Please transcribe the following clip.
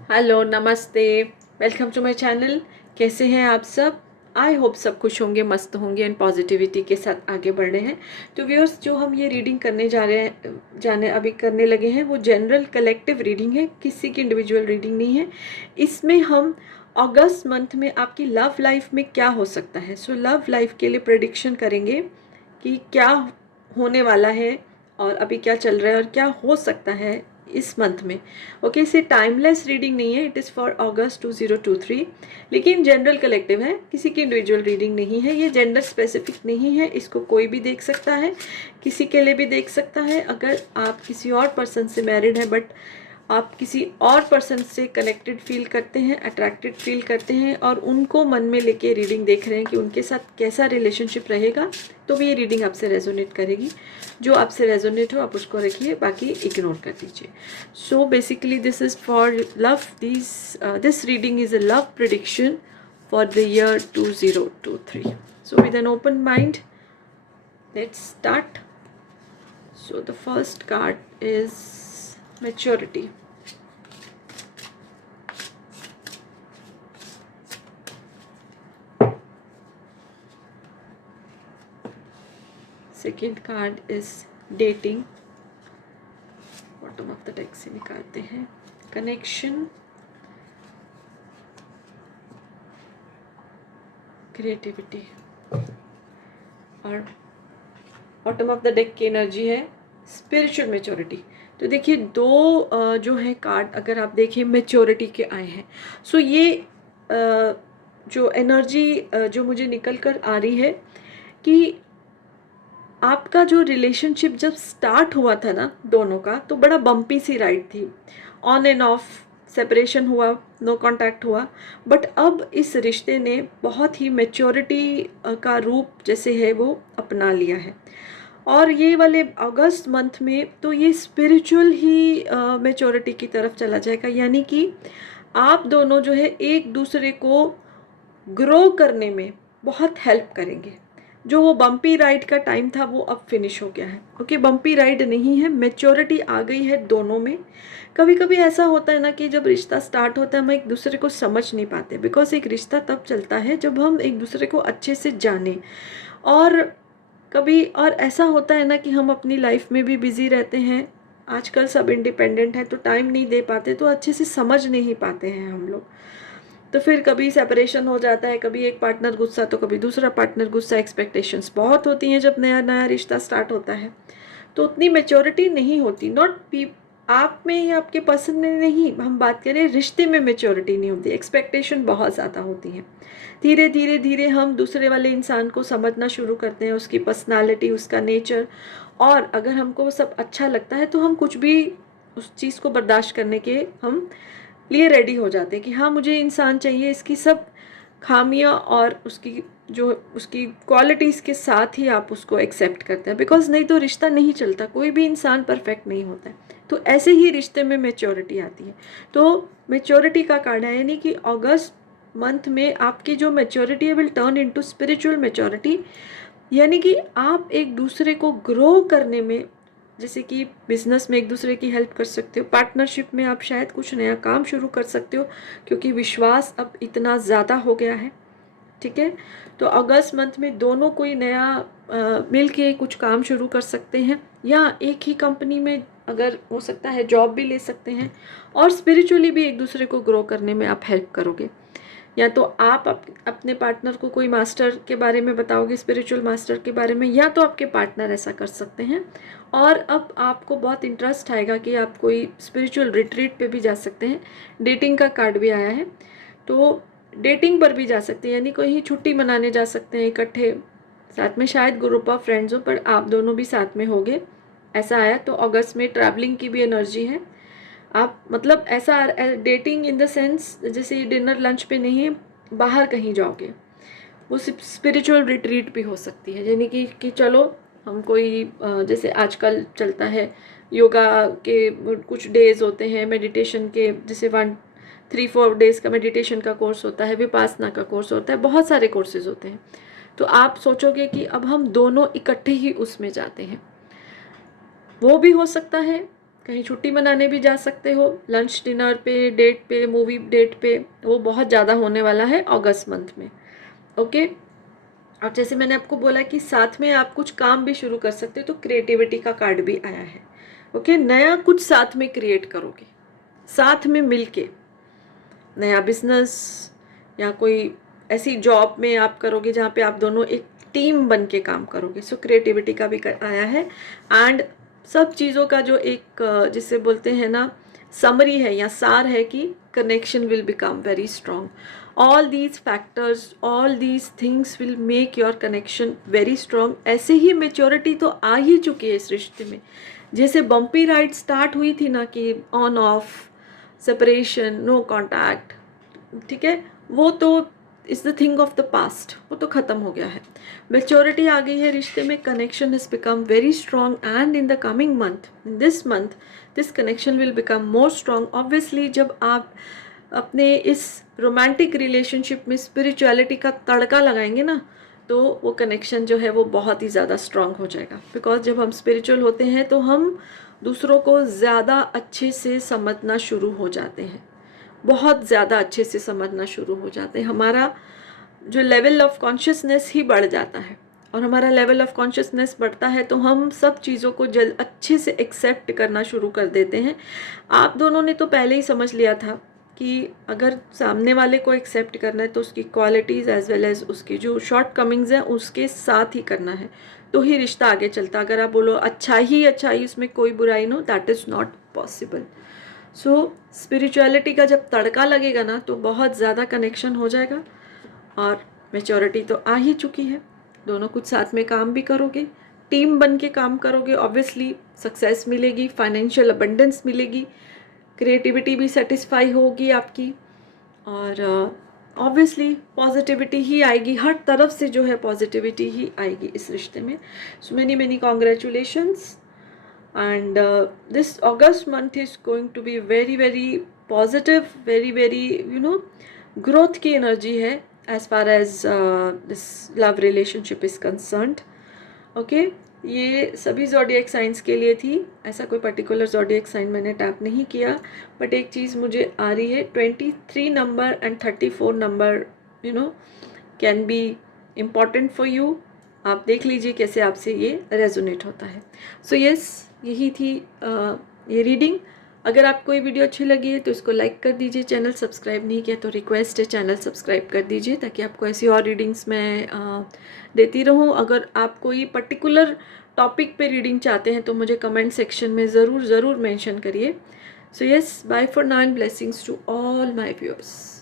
Hello, नमस्ते। Welcome to my channel. कैसे हैं आप सब? आई होप सब खुश होंगे, मस्त होंगे एंड पॉजिटिविटी के साथ आगे बढ़ रहे हैं। तो व्यूअर्स, जो हम ये रीडिंग करने जा रहे हैं, अभी करने लगे हैं, वो जनरल कलेक्टिव रीडिंग है, किसी की इंडिविजुअल रीडिंग नहीं है। इसमें हम अगस्त मंथ में आपकी लव लाइफ में क्या हो सकता है, सो लव लाइफ के लिए प्रेडिक्शन करेंगे कि क्या होने वाला है और अभी क्या चल रहा है और क्या हो सकता है इस मंथ में। ओके, इसे टाइमलेस रीडिंग नहीं है, इट इज़ फॉर अगस्त 2023, लेकिन जनरल कलेक्टिव है, किसी की इंडिविजुअल रीडिंग नहीं है। ये जेंडर स्पेसिफिक नहीं है, इसको कोई भी देख सकता है, किसी के लिए भी देख सकता है। अगर आप किसी और पर्सन से मैरिड है बट आप किसी और पर्सन से कनेक्टेड फील करते हैं, अट्रैक्टेड फील करते हैं और उनको मन में लेके रीडिंग देख रहे हैं कि उनके साथ कैसा रिलेशनशिप रहेगा, तो भी ये रीडिंग आपसे रेजोनेट करेगी। जो आपसे रेजोनेट हो आप उसको रखिए, बाकी इग्नोर कर दीजिए। So basically this is for love, this reading is a love prediction for the year 2023. So with an open mind, let's start. So the first card is maturity. Second card is dating. Bottom of the deck से निकालते हैं connection, creativity, और bottom of the deck की energy है spiritual maturity. तो देखिए, दो जो है कार्ड अगर आप देखें मेच्योरिटी के आए हैं, सो ये जो एनर्जी जो मुझे निकल कर आ रही है कि आपका जो रिलेशनशिप जब स्टार्ट हुआ था ना दोनों का, तो बड़ा बम्पी सी राइड थी, ऑन एंड ऑफ सेपरेशन हुआ, नो कांटेक्ट हुआ। बट अब इस रिश्ते ने बहुत ही मेच्योरिटी का रूप जैसे है वो अपना लिया है, और ये वाले अगस्त मंथ में तो ये स्पिरिचुअल ही मेच्योरिटी की तरफ चला जाएगा। यानी कि आप दोनों जो है एक दूसरे को ग्रो करने में बहुत हेल्प करेंगे। जो वो बम्पी राइड का टाइम था वो अब फिनिश हो गया है। ओके, बम्पी राइड नहीं है, मेच्योरिटी आ गई है दोनों में। कभी कभी ऐसा होता है ना कि जब रिश्ता स्टार्ट होता है हम एक दूसरे को समझ नहीं पाते, बिकॉज एक रिश्ता तब चलता है जब हम एक दूसरे को अच्छे से जाने। और कभी और ऐसा होता है ना कि हम अपनी लाइफ में भी बिजी रहते हैं, आजकल सब इंडिपेंडेंट है तो टाइम नहीं दे पाते, तो अच्छे से समझ नहीं पाते हैं हम लोग। तो फिर कभी सेपरेशन हो जाता है, कभी एक पार्टनर गुस्सा तो कभी दूसरा पार्टनर गुस्सा। एक्सपेक्टेशंस बहुत होती हैं जब नया नया रिश्ता स्टार्ट होता है, तो उतनी मेच्योरिटी नहीं होती। आप में या आपके पर्सन में नहीं, हम बात करें रिश्ते में मेच्योरिटी नहीं होती, एक्सपेक्टेशन बहुत ज़्यादा होती है। धीरे धीरे धीरे हम दूसरे वाले इंसान को समझना शुरू करते हैं, उसकी पर्सनालिटी, उसका नेचर, और अगर हमको वो सब अच्छा लगता है तो हम कुछ भी उस चीज़ को बर्दाश्त करने के हम लिए रेडी हो जाते हैं कि हाँ, मुझे इंसान चाहिए, इसकी सब खामियां और उसकी जो उसकी क्वालिटीज़ के साथ ही आप उसको एक्सेप्ट करते हैं, बिकॉज नहीं तो रिश्ता नहीं चलता, कोई भी इंसान परफेक्ट नहीं होता है। तो ऐसे ही रिश्ते में मेच्योरिटी आती है। तो मेच्योरिटी का कार्ड है, यानी कि अगस्त मंथ में आपकी जो मेच्योरिटी है will turn into spiritual maturity. यानी कि आप एक दूसरे को ग्रो करने में, जैसे कि बिजनेस में एक दूसरे की हेल्प कर सकते हो, पार्टनरशिप में आप शायद कुछ नया काम शुरू कर सकते हो, क्योंकि विश्वास अब इतना ज़्यादा हो गया है। ठीक है, तो अगस्त मंथ में दोनों कोई नया मिल के कुछ काम शुरू कर सकते हैं, या एक ही कंपनी में अगर हो सकता है जॉब भी ले सकते हैं, और स्पिरिचुअली भी एक दूसरे को ग्रो करने में आप हेल्प करोगे। या तो आप अपने पार्टनर को कोई मास्टर के बारे में बताओगे, स्पिरिचुअल मास्टर के बारे में, या तो आपके पार्टनर ऐसा कर सकते हैं। और अब आपको बहुत इंटरेस्ट आएगा कि आप कोई स्पिरिचुअल रिट्रीट पे भी जा सकते हैं। डेटिंग का कार्ड भी आया है, तो डेटिंग पर भी जा सकते हैं, यानी कहीं छुट्टी मनाने जा सकते हैं इकट्ठे साथ में, शायद ग्रुप ऑफ फ्रेंड्स हो पर आप दोनों भी साथ में होगे, ऐसा आया। तो अगस्त में ट्रैवलिंग की भी एनर्जी है। आप मतलब ऐसा डेटिंग इन द सेंस जैसे डिनर लंच पे नहीं, बाहर कहीं जाओगे, वो स्पिरिचुअल रिट्रीट भी हो सकती है। यानी कि चलो हम कोई जैसे आजकल चलता है योगा के कुछ डेज होते हैं, मेडिटेशन के जैसे 1-3-4 डेज का मेडिटेशन का कोर्स होता है, विपासना का कोर्स होता है, बहुत सारे कोर्सेज होते हैं। तो आप सोचोगे कि अब हम दोनों इकट्ठे ही उसमें जाते हैं, वो भी हो सकता है। कहीं छुट्टी मनाने भी जा सकते हो, लंच डिनर पे, डेट पे, मूवी डेट पे, वो बहुत ज़्यादा होने वाला है अगस्त मंथ में। ओके, और जैसे मैंने आपको बोला कि साथ में आप कुछ काम भी शुरू कर सकते हो, तो क्रिएटिविटी का कार्ड भी आया है। ओके, नया कुछ साथ में क्रिएट करोगे, साथ में मिलके नया बिजनेस या कोई ऐसी जॉब में आप करोगे जहाँ पे आप दोनों एक टीम बन के काम करोगे। सो क्रिएटिविटी का भी आया है। एंड सब चीज़ों का जो एक जिसे बोलते हैं ना समरी है या सार है कि connection will become very strong. All these factors, all these things will make your connection very strong. ऐसे ही मेच्योरिटी तो आ ही चुकी है इस रिश्ते में। जैसे बम्पी राइड स्टार्ट हुई थी ना कि on off, separation, no contact, ठीक है, वो तो is the thing of the past, वो तो ख़त्म हो गया है। मेच्योरिटी आ गई है रिश्ते में, connection has become very strong and in the coming month, in this month, this connection will become more strong. Obviously जब आप अपने इस रोमांटिक रिलेशनशिप में स्पिरिचुअलिटी का तड़का लगाएंगे ना, तो वो कनेक्शन जो है वो बहुत ही ज़्यादा स्ट्रॉन्ग हो जाएगा। बिकॉज जब हम स्पिरिचुअल होते हैं तो हम दूसरों को ज़्यादा अच्छे से समझना शुरू हो जाते हैं, बहुत ज़्यादा अच्छे से समझना शुरू हो जाते हैं। हमारा जो लेवल ऑफ कॉन्शियसनेस ही बढ़ जाता है, और हमारा लेवल ऑफ कॉन्शियसनेस बढ़ता है तो हम सब चीज़ों को अच्छे से एक्सेप्ट करना शुरू कर देते हैं। आप दोनों ने तो पहले ही समझ लिया था कि अगर सामने वाले को एक्सेप्ट करना है तो उसकी क्वालिटीज़ एज वेल एज उसकी जो शॉर्ट कमिंग्स हैं उसके साथ ही करना है, तो ही रिश्ता आगे चलता। अगर आप बोलो अच्छा ही उसमें कोई बुराई no, that is not possible. So spirituality का जब तड़का लगेगा ना तो बहुत ज़्यादा कनेक्शन हो जाएगा। और मेच्योरिटी तो आ ही चुकी है, दोनों कुछ साथ में काम भी करोगे, टीम बन के काम करोगे, ऑब्वियसली सक्सेस मिलेगी, फाइनेंशियल अबंडेंस मिलेगी, क्रिएटिविटी भी सेटिस्फाई होगी आपकी, और ऑब्वियसली पॉजिटिविटी ही आएगी, हर तरफ से जो है पॉजिटिविटी ही आएगी इस रिश्ते में। So many congratulations. And this August month is going to be very positive, very growth की energy है as far as this love relationship is concerned. Okay, ये सभी zodiac signs के लिए थी, ऐसा कोई particular zodiac sign मैंने टैप नहीं किया, बट एक चीज़ मुझे आ रही है, 23 number and 34 number can be important for you. आप देख लीजिए कैसे आपसे ये रेजोनेट होता है। सो यस, यही थी ये रीडिंग। अगर आपको ये वीडियो अच्छी लगी है तो इसको लाइक कर दीजिए, चैनल सब्सक्राइब नहीं किया तो रिक्वेस्ट है चैनल सब्सक्राइब कर दीजिए, ताकि आपको ऐसी और रीडिंग्स मैं देती रहूं। अगर आप कोई पर्टिकुलर टॉपिक पे रीडिंग चाहते हैं तो मुझे कमेंट सेक्शन में ज़रूर मेंशन करिए। So yes, bye for now and blessings to all my viewers.